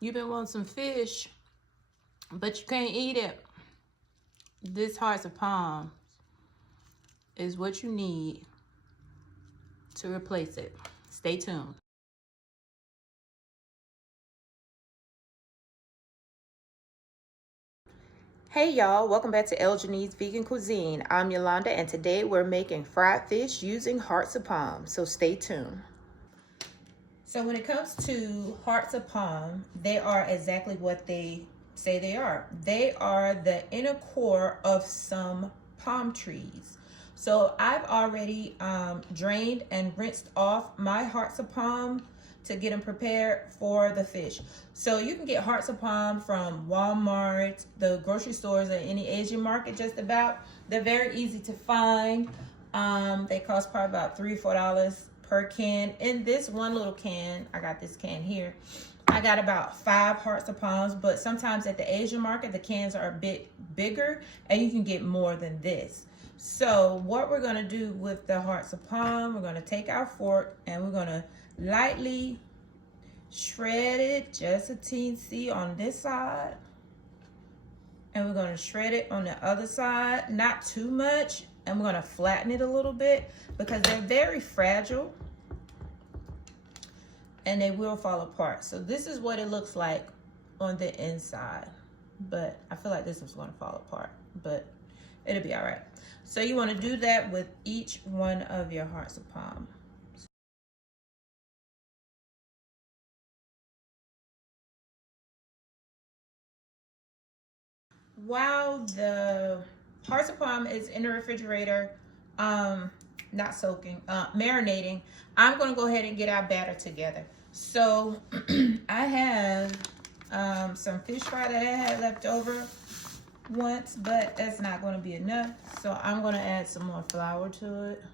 You've been wanting some fish, but you can't eat it. This hearts of palm is what you need to replace it. Stay tuned. Hey y'all, welcome back to El Janine's Vegan Cuisine. I'm Yolanda, and today we're making fried fish using hearts of palm, so stay tuned. So when it comes to hearts of palm, they are exactly what they say they are. They are the inner core of some palm trees. So I've already drained and rinsed off my hearts of palm to get them prepared for the fish. So you can get hearts of palm from Walmart, the grocery stores, or any Asian market just about. They're very easy to find. They cost probably about $3 or $4 per can. In this one little can, I got this can here, I got about 5 hearts of palms, but sometimes at the Asian market, the cans are a bit bigger and you can get more than this. So what we're gonna do with the hearts of palm, we're gonna take our fork and we're gonna lightly shred it, just a teensy on this side. And we're gonna shred it on the other side, not too much. And we're gonna flatten it a little bit because they're very fragile and they will fall apart. So this is what it looks like on the inside, but I feel like this is gonna fall apart, but it'll be all right. So you wanna do that with each one of your hearts of palm. While the hearts of palm is in the refrigerator, not soaking, marinating, I'm gonna go ahead and get our batter together. So I have some fish fry that I had left over once, but that's not gonna be enough. So I'm gonna add some more flour to it.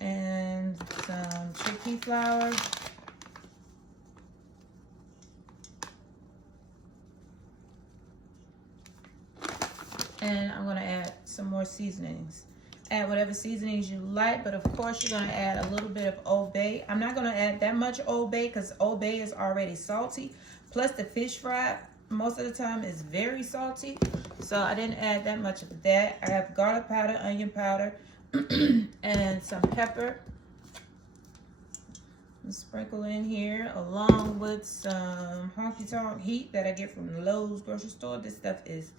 And some chickpea flour. And I'm gonna add some more seasonings. Add whatever seasonings you like, but of course you're gonna add a little bit of Old Bay. I'm not gonna add that much Old Bay because Old Bay is already salty. Plus the fish fry, most of the time, is very salty. So I didn't add that much of that. I have garlic powder, onion powder, and some pepper. And sprinkle in here along with some honky tonk heat that I get from the Lowe's grocery store. This stuff is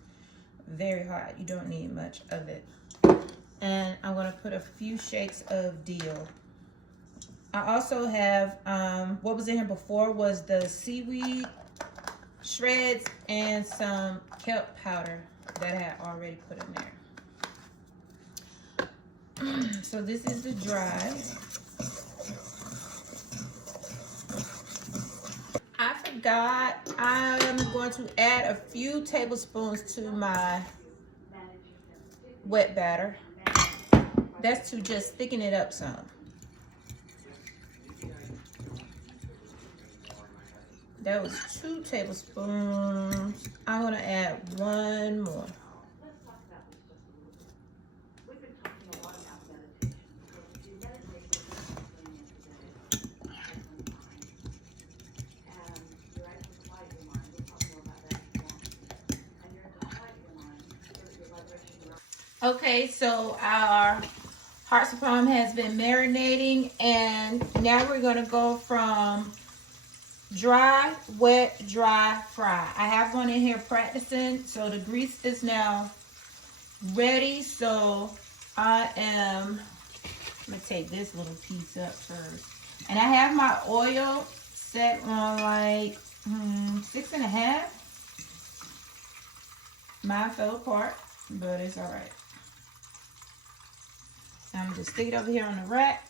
very hot. You don't need much of it. And I'm going to put a few shakes of dill. I also have what was in here before was the seaweed shreds and some kelp powder that I had already put in there. So this is the dry. I forgot, I'm going to add a few tablespoons to my wet batter. That's to just thicken it up some. That was 2 tablespoons. I'm gonna add 1 more. Okay, so our hearts of palm has been marinating, and now we're gonna go from dry, wet, dry, fry. I have one in here practicing, so the grease is now ready. So I'm gonna take this little piece up first. And I have my oil set on like 6.5. Mine fell apart, but it's all right. I'm gonna just stick it over here on the rack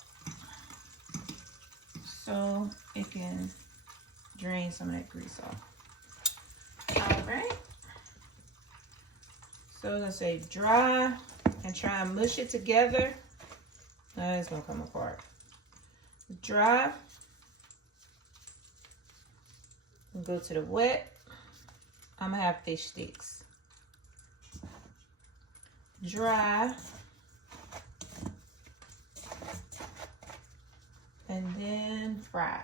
so it can drain some of that grease off. All right. So I'm gonna say dry and try and mush it together. Now it's gonna come apart. Dry. And go to the wet. I'm gonna have fish sticks. Dry. And then fry.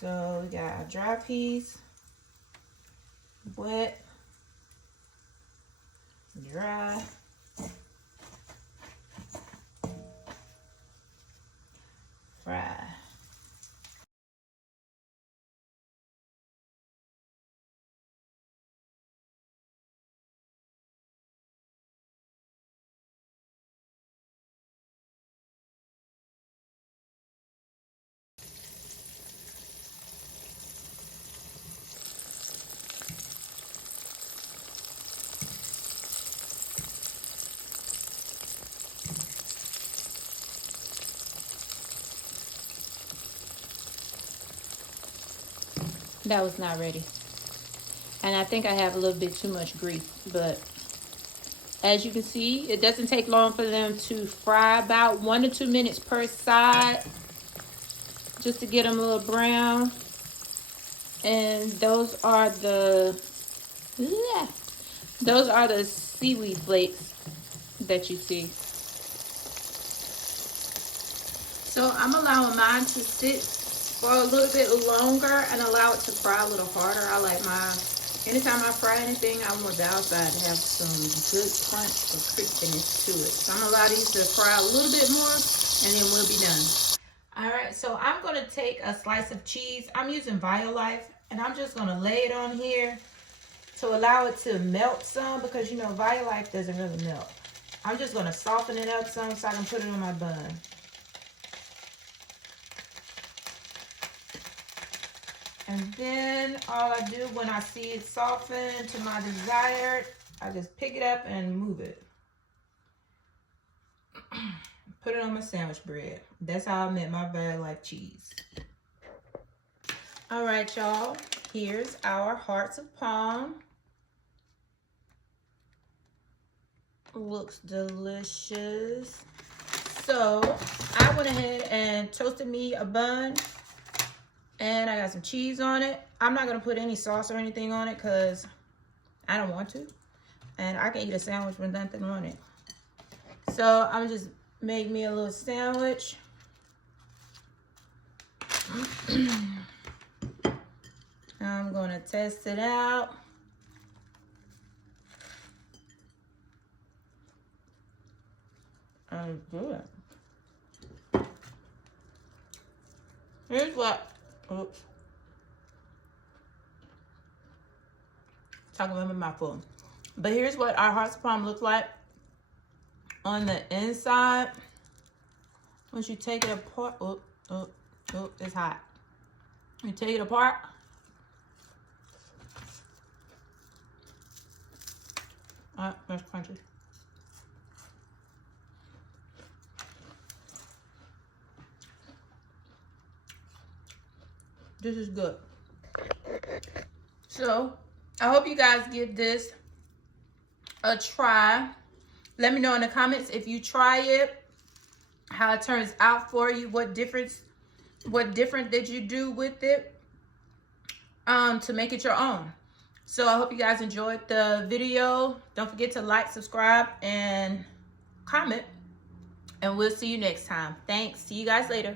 So we got a dry piece, wet, dry, fry. That was not ready. And I think I have a little bit too much grease, but as you can see, it doesn't take long for them to fry, about 1 to 2 minutes per side, just to get them a little brown. And those are the seaweed flakes that you see. So I'm allowing mine to sit for a little bit longer and allow it to fry a little harder. I like anytime I fry anything, I want the outside to have some good crunch or crispiness to it. So I'm gonna allow these to fry a little bit more and then we'll be done. All right, so I'm gonna take a slice of cheese. I'm using Violife and I'm just gonna lay it on here to allow it to melt some, because you know Violife doesn't really melt. I'm just gonna soften it up some so I can put it on my bun. And then all I do when I see it soften to my desired, I just pick it up and move it. Put it on my sandwich bread. That's how I make my Violife cheese. All right, y'all. Here's our hearts of palm. Looks delicious. So I went ahead and toasted me a bun. And I got some cheese on it. I'm not gonna put any sauce or anything on it because I don't want to. And I can eat a sandwich with nothing on it. So I'm just make me a little sandwich. I'm gonna test it out. I'm good. Here's what. Oops. Talking about my mouthful. But here's what our hearts of palm look like on the inside. Once you take it apart, it's hot. You take it apart. That's crunchy. This is good. So I hope you guys give this a try. Let me know in the comments if you try it, how it turns out for you, what different did you do with it to make it your own. So I hope you guys enjoyed the video. Don't forget to like, subscribe, and comment, and we'll see you next time. Thanks. See you guys later.